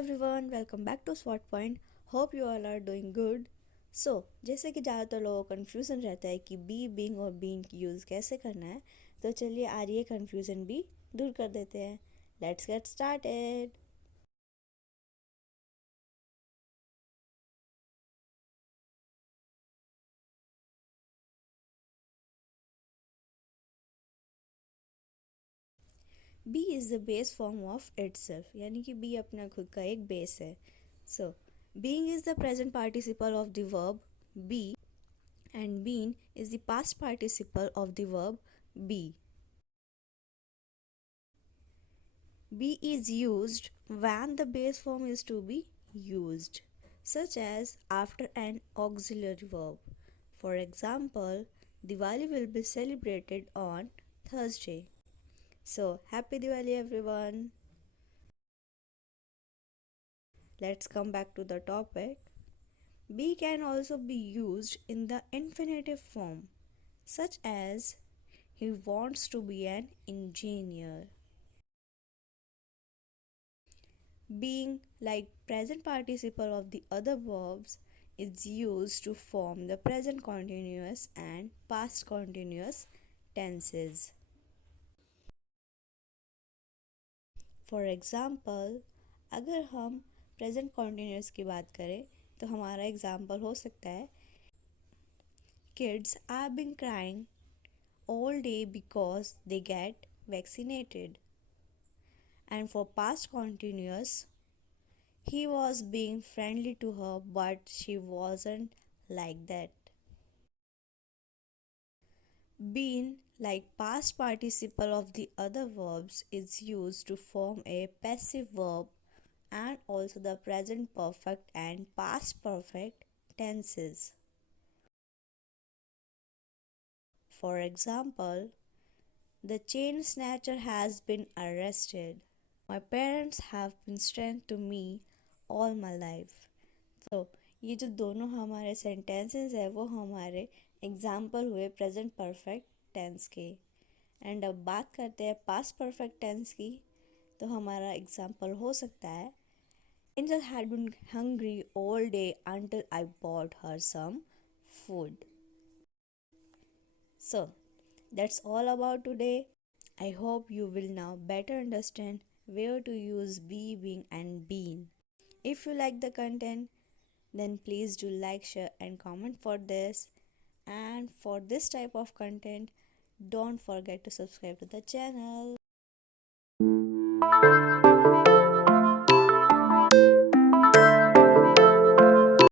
Everyone, welcome back to spot point. Hope you all are doing good. जैसे कि ज़्यादातर लोगों को कन्फ्यूज़न रहता है कि बी बीइंग और बीइंग की यूज़ कैसे करना है, तो चलिए आज ये कन्फ्यूज़न भी दूर कर देते हैं। Let's get started. Be is the base form of itself, यानी कि बी अपना खुद का एक बेस है। So being is the present participle of the verb be and been is the past participle of the verb be. Be is used when the base form is to be used, such as after an auxiliary verb. For example, Diwali will be celebrated on Thursday. So, happy Diwali everyone! Let's come back to the topic. Be can also be used in the infinitive form, such as he wants to be an engineer. Being, like present participle of the other verbs, is used to form the present continuous and past continuous tenses. For example, अगर हम present continuous की बात करें तो हमारा example हो सकता है Kids have been crying all day because they get vaccinated. And for past continuous, he was being friendly to her, but she wasn't like that. Been, like past participle of the other verbs, is used to form a passive verb and also the present perfect and past perfect tenses. For example, the chain snatcher has been arrested. My parents have been strength to me all my life. तो ये जो दोनों हमारे sentences है वो हमारे example हुए present perfect tense के। एंड अब बात करते हैं पास्ट परफेक्ट टेंस की, तो हमारा एग्जाम्पल हो सकता है Angel had been hungry all day until I bought her some food. So that's all about today. I hope you will now better understand where to use be, being and been. If you like the content, then please do like, share and comment for this. And for this type of content, don't forget to subscribe to the channel.